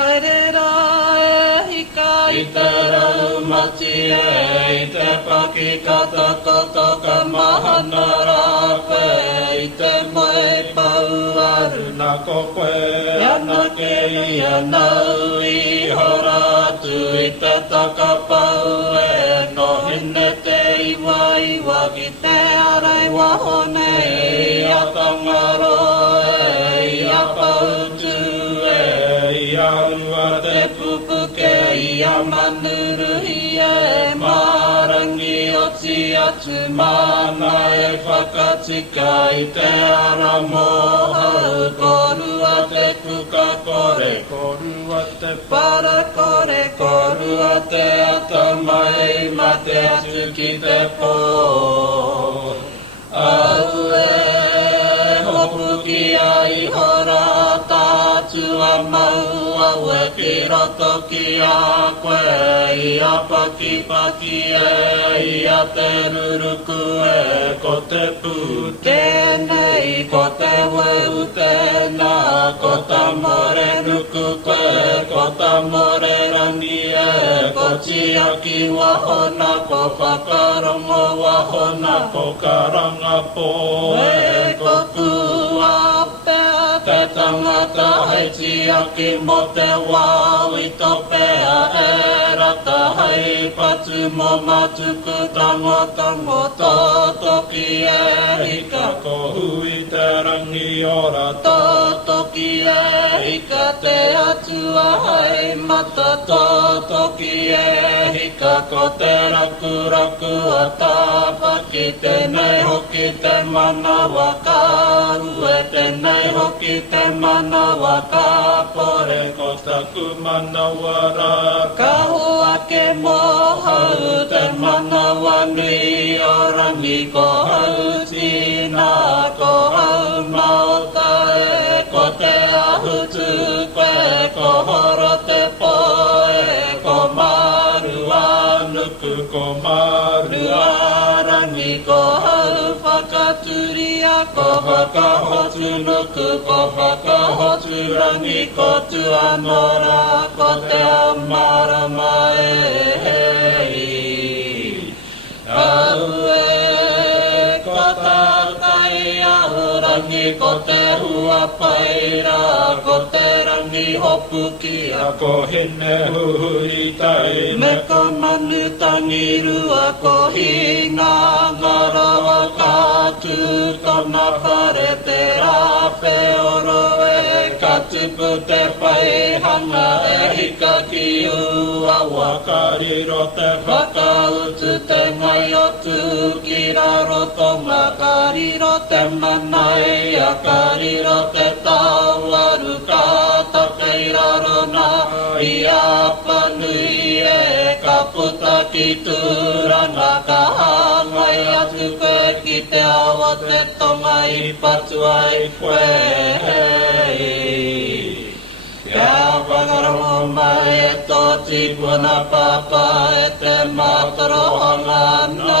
haere rā e hika I te raumati e I te paki kata ka mahana rā koe I te moe pau aru nā ko koe ana ke ia nau I horatu I te takapau e no hine te iwa ki te arai wahone I atangaro e I apautu e I aurua te pupuke I amanuruhi e marangi oti atu mana e whakatika I te ara mohau korua te kuka kore korua te para kore korua te atamai ma te atu ki te pō au e hopu ki ai hora tātu a mau au e ki roto ki a koe I a paki e I a te ruruku e ko te pū tēnei ko te weu tēnā ko ta more nuku koe ko ta more rangi e ko tiaki wahona ko whakarongo wahona ko karanga pō e ko kua te tangata hei tiaki mo te wau I tō pēa e rata hei patu mo matuku tango tō toki e hika ko hui te rangi ora tō toki e hika te atua hei mata tō toki e hika ko te raku a tāpaki tēnei hoki te manawa ka ue tēnei hoki te manawa ka pore ko taku manawa rā ka hoa ke mohau te manawa nui o rangi ko hau tina ko hau maota e ko te ahutu koe ko horo te poe ko maru anuku ko maru arangi ko hau whakaturia ko whakahotu nuku ko whakahotu rangi ko tu anora ko te amarama e hei au e ko tātai ahurangi ko te hua paira ko te rangi hopu ki a ko hine huhui tai me ka manu tangi rua ko hina ngarawa kātu kona whare te rape oro e ka tupu te pai hanga e hika ki ua wakariro te whakautu te ngai otu ki raro tonga kariro te manai a kariro te tawaru kata kei raro na I apanui e ka puta ki tūranga ka hangai atu koe ki te awa te tonga I patu ai koe Kia whakarongo mai e tō tipuna papa e te mātoro hanga nā